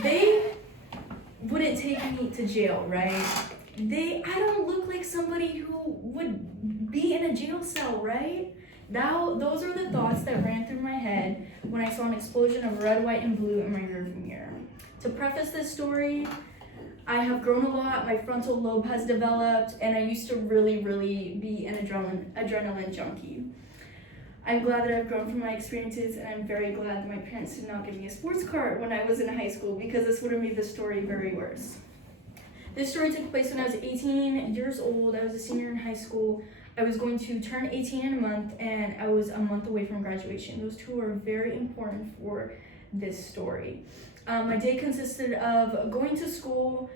they wouldn't take me to jail, right? I don't look like somebody who would be in a jail cell, right? Now, those are the thoughts that ran through my head when I saw an explosion of red, white, and blue in my rearview mirror. To preface this story, I have grown a lot, my frontal lobe has developed, and I used to really be an adrenaline junkie. I'm glad that I've grown from my experiences, and I'm very glad that my parents did not give me a sports car when I was in high school, because this would have made the story very worse. This story took place when I was 18 years old. I was a senior in high school. I was going to turn 18 in a month, and I was a month away from graduation. Those two are very important for this story. My day consisted of going to school,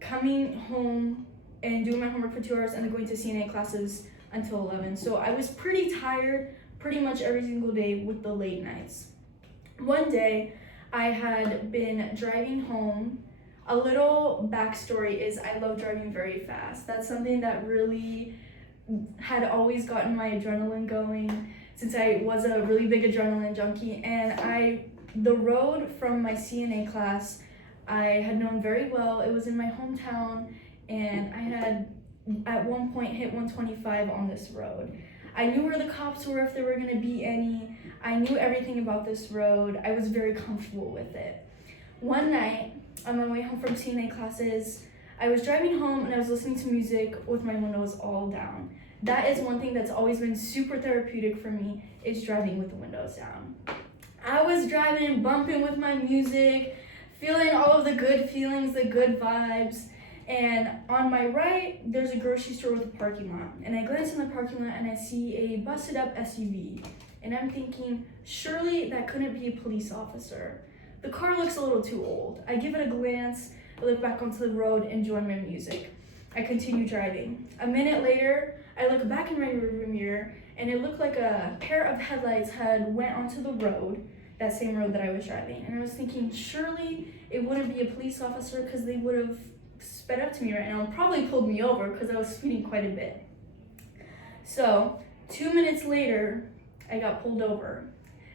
coming home, and doing my homework for 2 hours, and then going to CNA classes until 11. So I was pretty tired pretty much every single day with the late nights. One day, I had been driving home. A little backstory is I love driving very fast. That's something that really had always gotten my adrenaline going since I was a really big adrenaline junkie. And the road from my CNA class, I had known very well. It was in my hometown, and I had at one point hit 125 on this road. I knew where the cops were if there were gonna be any. I knew everything about this road. I was very comfortable with it. One night, on my way home from CNA classes, I was driving home and I was listening to music with my windows all down. That is one thing that's always been super therapeutic for me, is driving with the windows down. I was driving, bumping with my music, feeling all of the good feelings, the good vibes. And on my right, there's a grocery store with a parking lot. And I glance in the parking lot and I see a busted up SUV. And I'm thinking, surely that couldn't be a police officer. The car looks a little too old. I give it a glance, I look back onto the road and join my music. I continue driving. A minute later, I look back in my rearview mirror, and it looked like a pair of headlights had went onto the road, that same road that I was driving. And I was thinking, surely it wouldn't be a police officer, because they would have sped up to me right now and probably pulled me over because I was speeding quite a bit. So 2 minutes later, I got pulled over.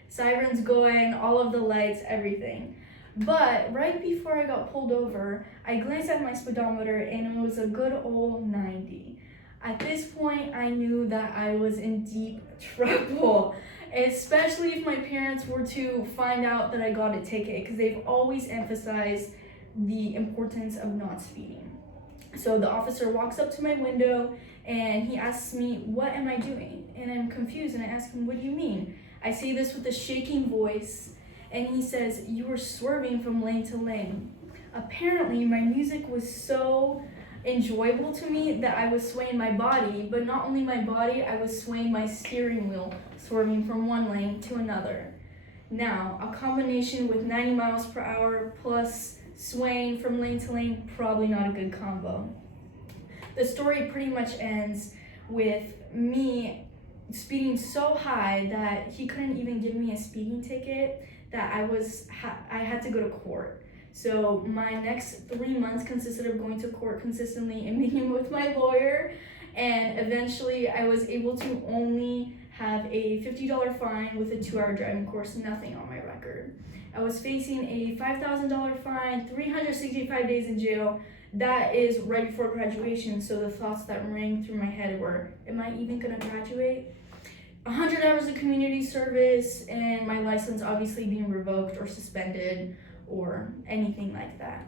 Sirens going, all of the lights, everything. But right before I got pulled over, I glanced at my speedometer and it was a good old 90. At this point, I knew that I was in deep trouble, especially if my parents were to find out that I got a ticket, because they've always emphasized the importance of not speeding. So the officer walks up to my window and he asks me, "What am I doing?" And I'm confused and I ask him, "What do you mean?" I say this with a shaking voice, and he says, "You were swerving from lane to lane." Apparently, my music was so enjoyable to me that I was swaying my body, but not only my body, I was swaying my steering wheel, swerving from one lane to another. Now, a combination with 90 miles per hour plus swaying from lane to lane, probably not a good combo. The story pretty much ends with me speeding so high that he couldn't even give me a speeding ticket, that I had to go to court. So my next 3 months consisted of going to court consistently and meeting with my lawyer, and eventually I was able to only have a $50 fine with a 2-hour driving course, nothing on my record. I was facing a $5,000 fine, 365 days in jail. That is right before graduation, so the thoughts that rang through my head were, am I even gonna graduate? 100 hours of community service, and my license obviously being revoked or suspended or anything like that.